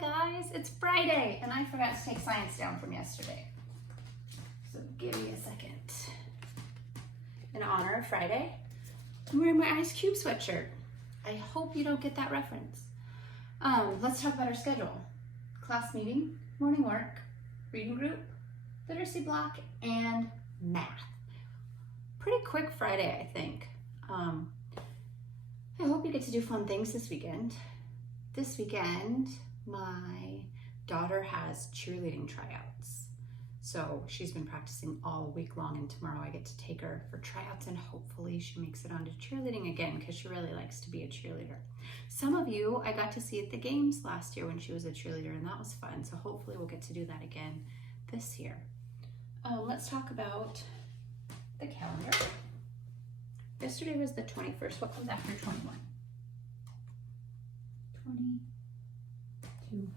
guys, it's Friday and I forgot to take science down from yesterday. So give me a second. In honor of Friday, I'm wearing my Ice Cube sweatshirt. I hope you don't get that reference. Let's talk about our schedule. Class meeting, morning work, reading group, literacy block, and math. Pretty quick Friday, I think. I hope you get to do fun things this weekend. This weekend, my daughter has cheerleading tryouts. So she's been practicing all week long, and tomorrow I get to take her for tryouts, and hopefully she makes it onto cheerleading again because she really likes to be a cheerleader. Some of you I got to see at the games last year when she was a cheerleader, and that was fun. So hopefully we'll get to do that again this year. Let's talk about the calendar. Yesterday was the 21st. What comes after 21? 22.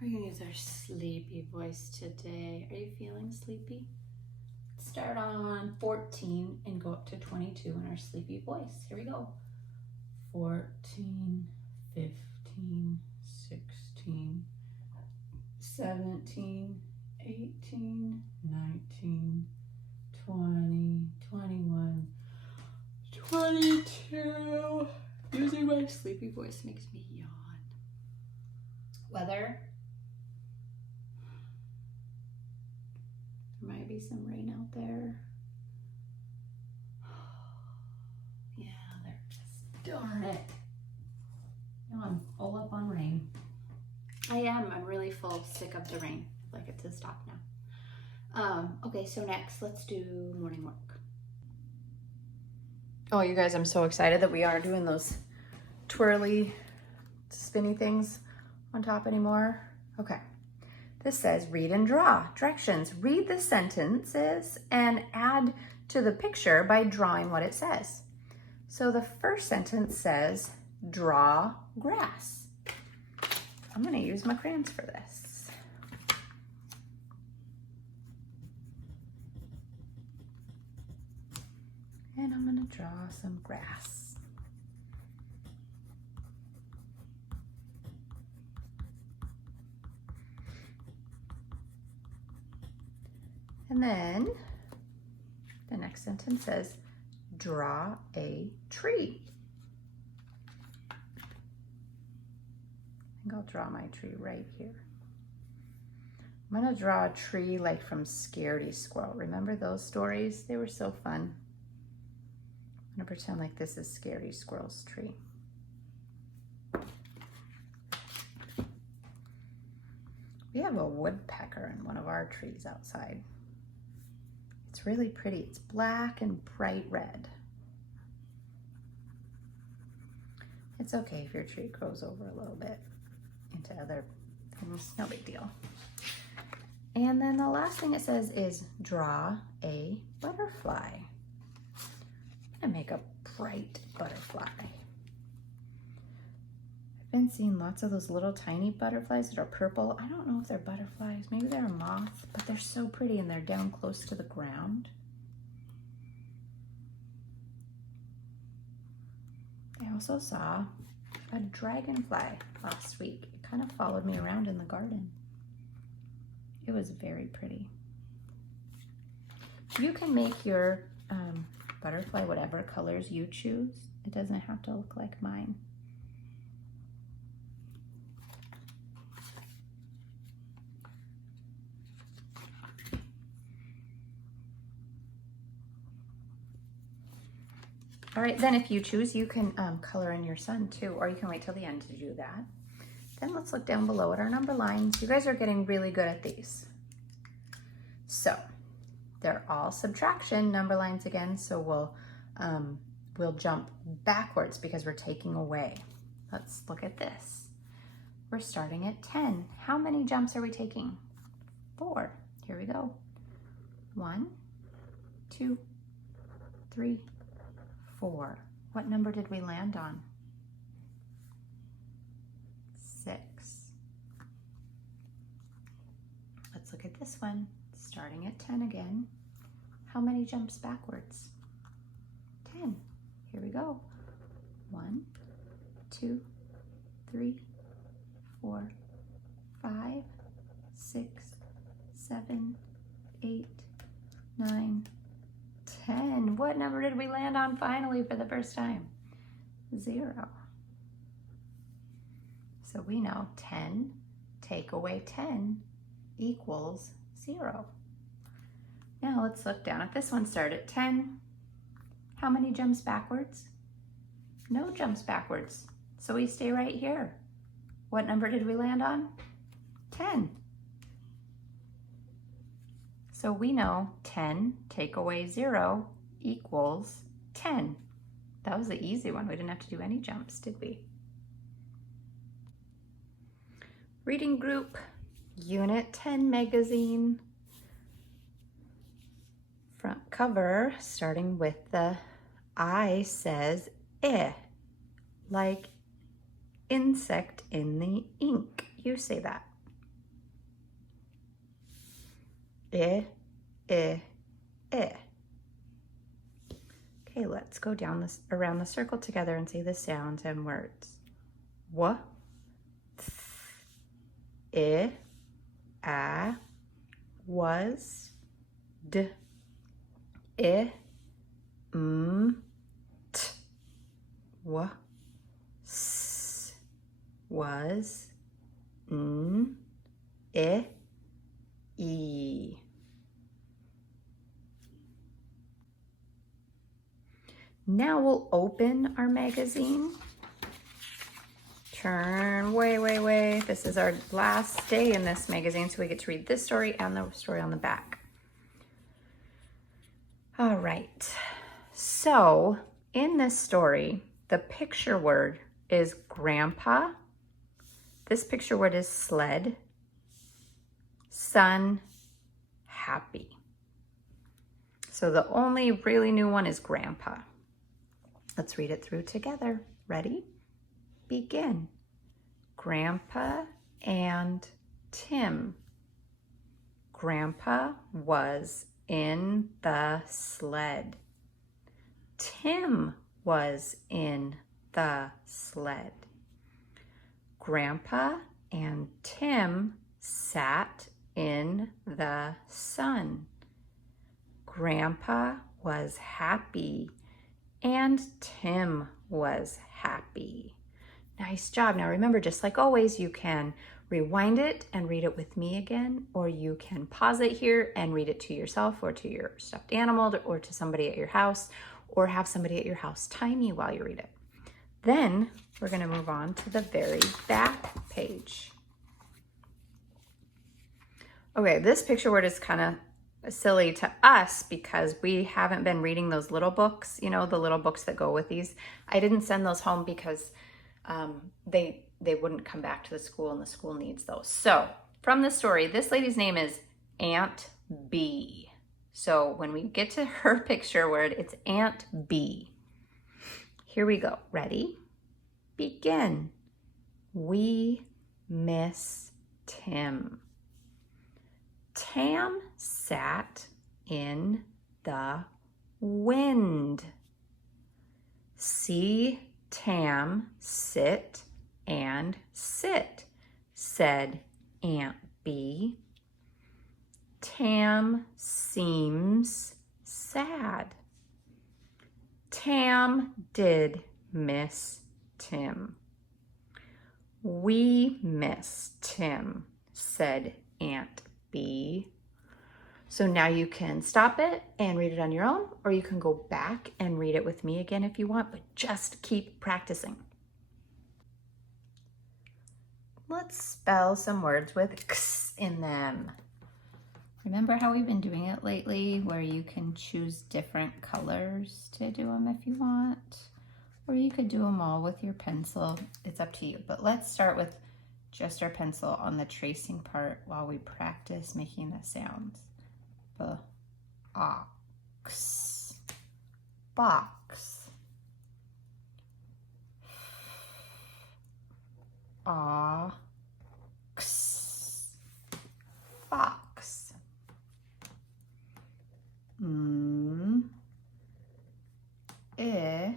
We're gonna use our sleepy voice today. Are you feeling sleepy? Start on 14 and go up to 22 in our sleepy voice. Here we go. 14, 15, 16, 17, 18, 19, 20, 21, 22. Using my sleepy voice makes me yawn. Weather. There might be some rain out there. Yeah, there is. Darn it. I'm full up on rain. I am. I'm really full sick of the rain. I'd like it to stop now. Okay, so next, let's do morning work. Oh, you guys, I'm so excited that we aren't doing those twirly, spinny things on top anymore. Okay. This says read and draw. Directions. Read the sentences and add to the picture by drawing what it says. So the first sentence says, draw grass. I'm going to use my crayons for this. And I'm going to draw some grass. And then the next sentence says, draw a tree. I think I'll draw my tree right here. I'm gonna draw a tree like from Scaredy Squirrel. Remember those stories? They were so fun. I'm gonna pretend like this is Scaredy Squirrel's tree. We have a woodpecker in one of our trees outside. It's really pretty. It's black and bright red. It's okay if your tree grows over a little bit into other things. No big deal. And then the last thing it says is draw a butterfly. I'm gonna make a bright butterfly. I've been seeing lots of those little tiny butterflies that are purple. I don't know if they're butterflies. Maybe they're a moth, but they're so pretty and they're down close to the ground. I also saw a dragonfly last week. It kind of followed me around in the garden. It was very pretty. You can make your butterfly whatever colors you choose. It doesn't have to look like mine. All right, then if you choose, you can color in your sun too, or you can wait till the end to do that. Then let's look down below at our number lines. You guys are getting really good at these. So they're all subtraction number lines again, so we'll jump backwards because we're taking away. Let's look at this. We're starting at 10. How many jumps are we taking? 4. Here we go. 1, 2, 3, 4. What number did we land on? 6. Let's look at this one. Starting at 10 again. How many jumps backwards? 10. Here we go. 1, 2, 3, 4, 5, 6, 7, 8, 9, 10. What number did we land on finally for the first time? 0. So we know 10 take away 10 equals 0. Now let's look down at this one. Start at 10. How many jumps backwards? No jumps backwards. So we stay right here. What number did we land on? 10. So we know 10 take away 0 equals 10. That was the easy one. We didn't have to do any jumps, did we? Reading group, Unit 10 magazine. Front cover, starting with the I says eh, like insect in the ink. You say that. Eh, eh, eh. Okay, let's go down this around the circle together and say the sounds and words. W, th, I, a, was, d, I, t, w, s, was, n, I, e. Now we'll open our magazine. Turn way. This is our last day in this magazine, so we get to read this story and the story on the back. All right, so in this story, the picture word is grandpa. This picture word is sled, sun, happy. So the only really new one is grandpa. Let's read it through together. Ready? Begin. Grandpa and Tim. Grandpa was in the sled. Tim was in the sled. Grandpa and Tim sat in the sun. Grandpa was happy and Tim was happy. Nice job. Now remember, just like always, you can rewind it and read it with me again, or you can pause it here and read it to yourself or to your stuffed animal or to somebody at your house, or have somebody at your house time you while you read it. Then we're going to move on to the very back page. Okay, this picture word is kind of silly to us because we haven't been reading those little books, you know, the little books that go with these. I didn't send those home because they wouldn't come back to the school, and the school needs those. So from the story, this lady's name is Aunt B. So when we get to her picture word, it's Aunt B. Here we go. Ready? Begin. We miss Tim. Tam sat in the wind. See Tam sit and sit, said Aunt B. Tam seems sad. Tam did miss Tim. We miss Tim, said Aunt B. So now you can stop it and read it on your own, or you can go back and read it with me again if you want, but just keep practicing. Let's spell some words with X in them. Remember how we've been doing it lately, where you can choose different colors to do them if you want, or you could do them all with your pencil. It's up to you, but let's start with just our pencil on the tracing part while we practice making the sounds. Ox, box. Ox, fox. I,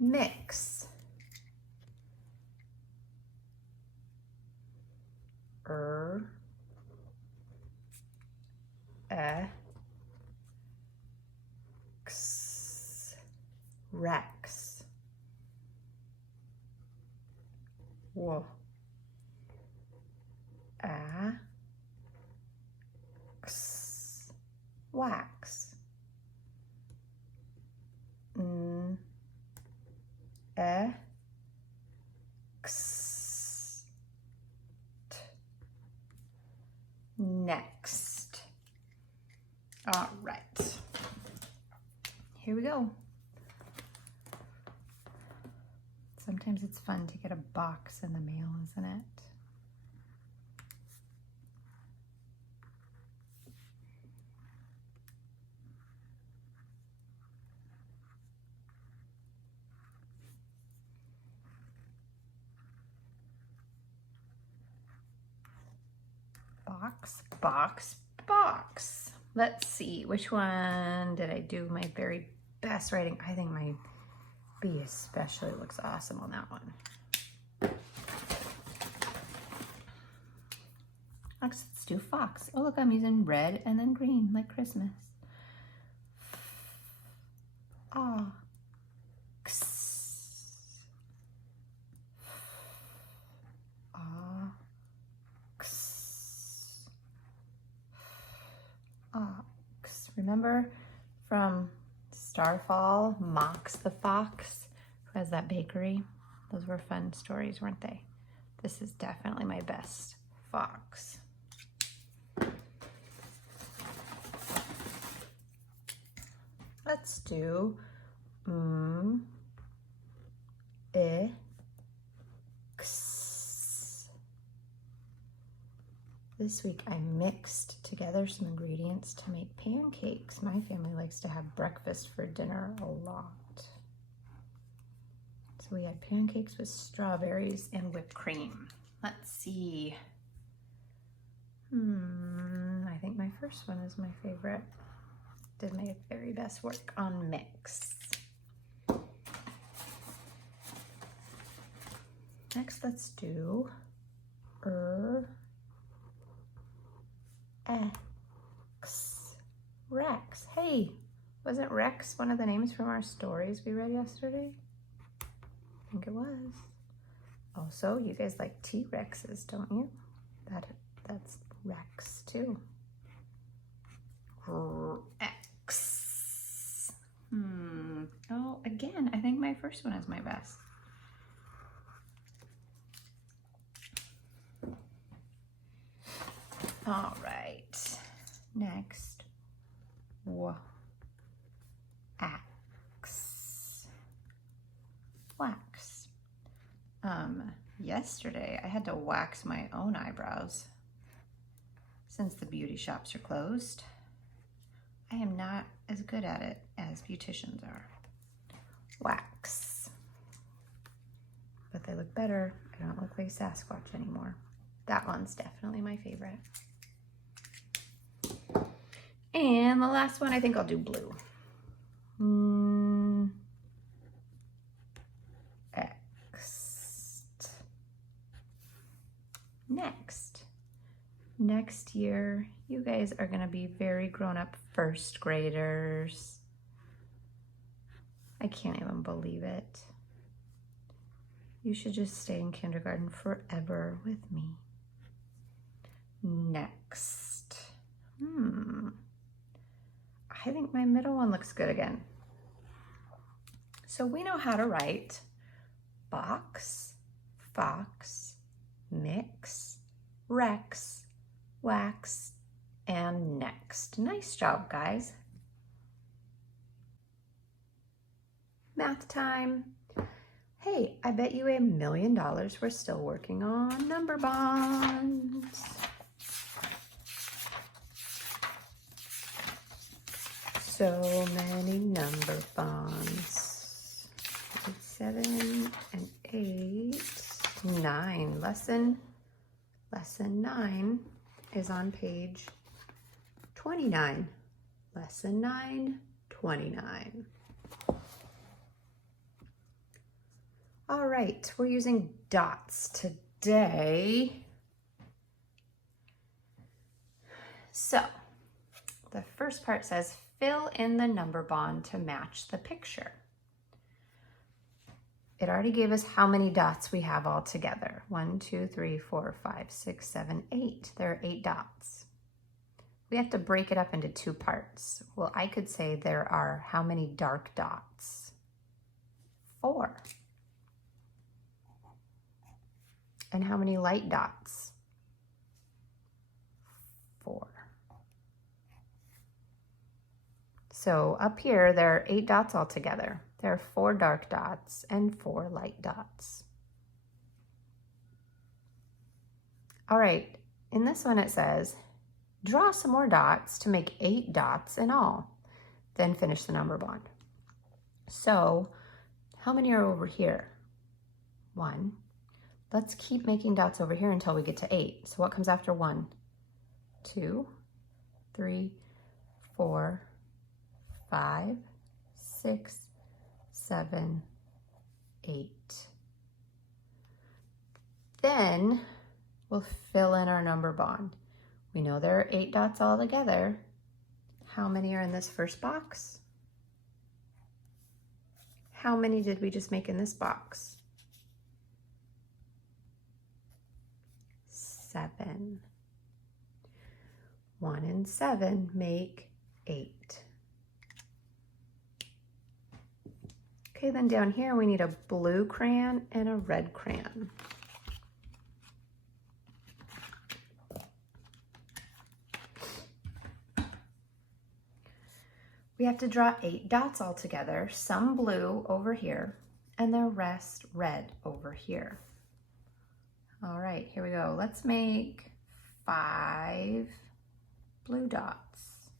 mix. X, rex. Whoa. X, wax. X, next. All right, here we go. Sometimes it's fun to get a box in the mail, isn't it? Box, box, box. Let's see, which one did I do my very best writing? I think my B especially looks awesome on that one. Next, let's do fox. Oh, look, I'm using red and then green, like Christmas. Ox. Remember from Starfall, Mox the fox, who has that bakery? Those were fun stories, weren't they? This is definitely my best. Fox. Let's do X. This week I mixed together some ingredients to make pancakes. My family likes to have breakfast for dinner a lot. So we had pancakes with strawberries and whipped cream. Let's see. I think my first one is my favorite. Did my very best work on mix. Next, let's do X, Rex. Hey, wasn't Rex one of the names from our stories we read yesterday? I think it was. Also, you guys like T-Rexes, don't you? That's Rex too. X. Oh, again, I think my first one is my best. All right, next, wax. Wax. Yesterday I had to wax my own eyebrows since the beauty shops are closed. I am not as good at it as beauticians are. Wax. But they look better. I don't look like Sasquatch anymore. That one's definitely my favorite. And the last one, I think I'll do blue. X. Next year, you guys are gonna be very grown-up first graders. I can't even believe it. You should just stay in kindergarten forever with me. Next. I think my middle one looks good again. So we know how to write box, fox, mix, rex, wax, and next. Nice job, guys. Math time. Hey, I bet you $1 million we're still working on number bonds. So many number bonds. 7 and 8, 9. Lesson 9 is on page 29. Lesson 9, 29. All right, we're using dots today. So the first part says, fill in the number bond to match the picture. It already gave us how many dots we have all together. 1, 2, 3, 4, 5, 6, 7, 8. There are 8 dots. We have to break it up into 2 parts. Well, I could say there are how many dark dots? 4. And how many light dots? 4. So up here, there are 8 dots altogether. There are 4 dark dots and 4 light dots. All right, in this one it says, draw some more dots to make 8 dots in all. Then finish the number bond. So how many are over here? 1. Let's keep making dots over here until we get to 8. So what comes after 1? 2, 3, 4, 5, 6, 7, 8. Then we'll fill in our number bond. We know there are 8 dots all together. How many are in this first box? How many did we just make in this box? 7. 1 and 7 make 8. Okay, then down here we need a blue crayon and a red crayon. We have to draw 8 dots all together, some blue over here, and the rest red over here. All right, here we go. Let's make 5 blue dots.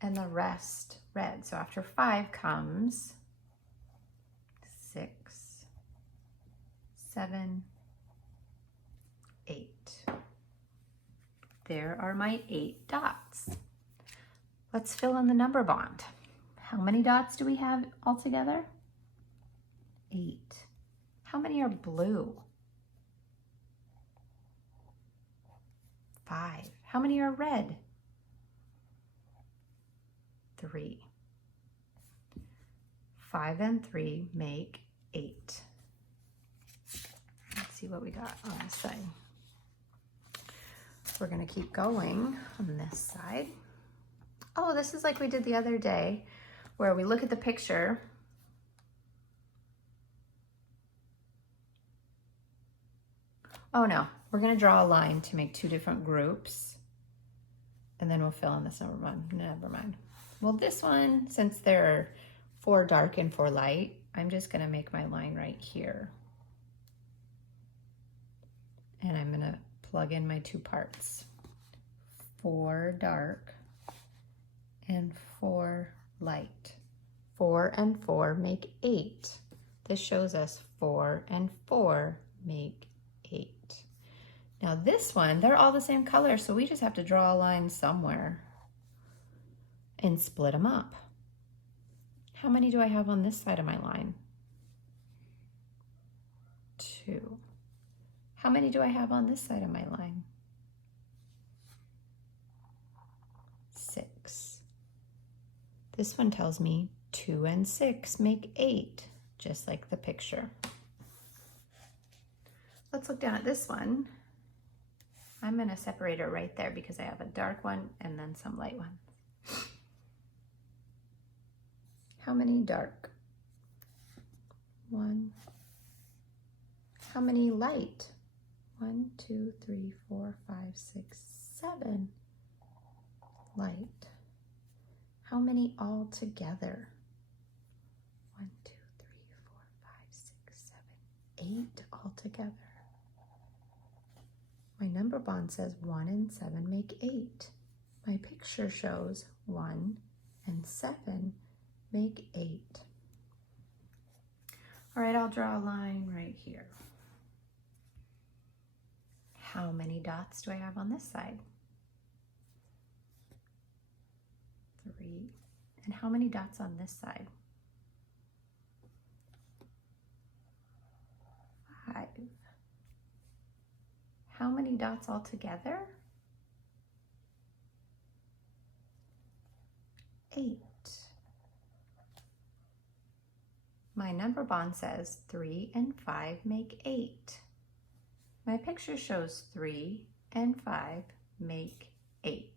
And the rest red. So after 5 comes 6, 7, 8. There are my 8 dots. Let's fill in the number bond. How many dots do we have all together? 8. How many are blue? 5. How many are red? 3. 5 and 3 make 8. Let's see what we got on this side. We're going to keep going on this side. Oh, this is like we did the other day, where we look at the picture oh no, we're going to draw a line to make 2 different groups, and then we'll fill in this number one. Never mind. Well, this one, since there are 4 dark and 4 light, I'm just going to make my line right here. And I'm going to plug in my 2 parts. 4 dark and 4 light. 4 and 4 make 8. This shows us 4 and 4 make 8. Now this one, they're all the same color, so we just have to draw a line somewhere and split them up. How many do I have on this side of my line? 2. How many do I have on this side of my line? 6. This one tells me 2 and 6 make 8, just like the picture. Let's look down at this one. I'm going to separate it right there because I have a dark one and then some light ones. How many dark? 1. How many light? 1, 2, 3, 4, 5, 6, 7 light. How many all together? 1, 2, 3, 4, 5, 6, 7, 8 all together. My number bond says 1 and 7 make 8. My picture shows 1 and 7 make 8. All right, I'll draw a line right here. How many dots do I have on this side? 3. And how many dots on this side? 5. How many dots all together? 8. My number bond says 3 and 5 make 8. My picture shows 3 and 5 make 8.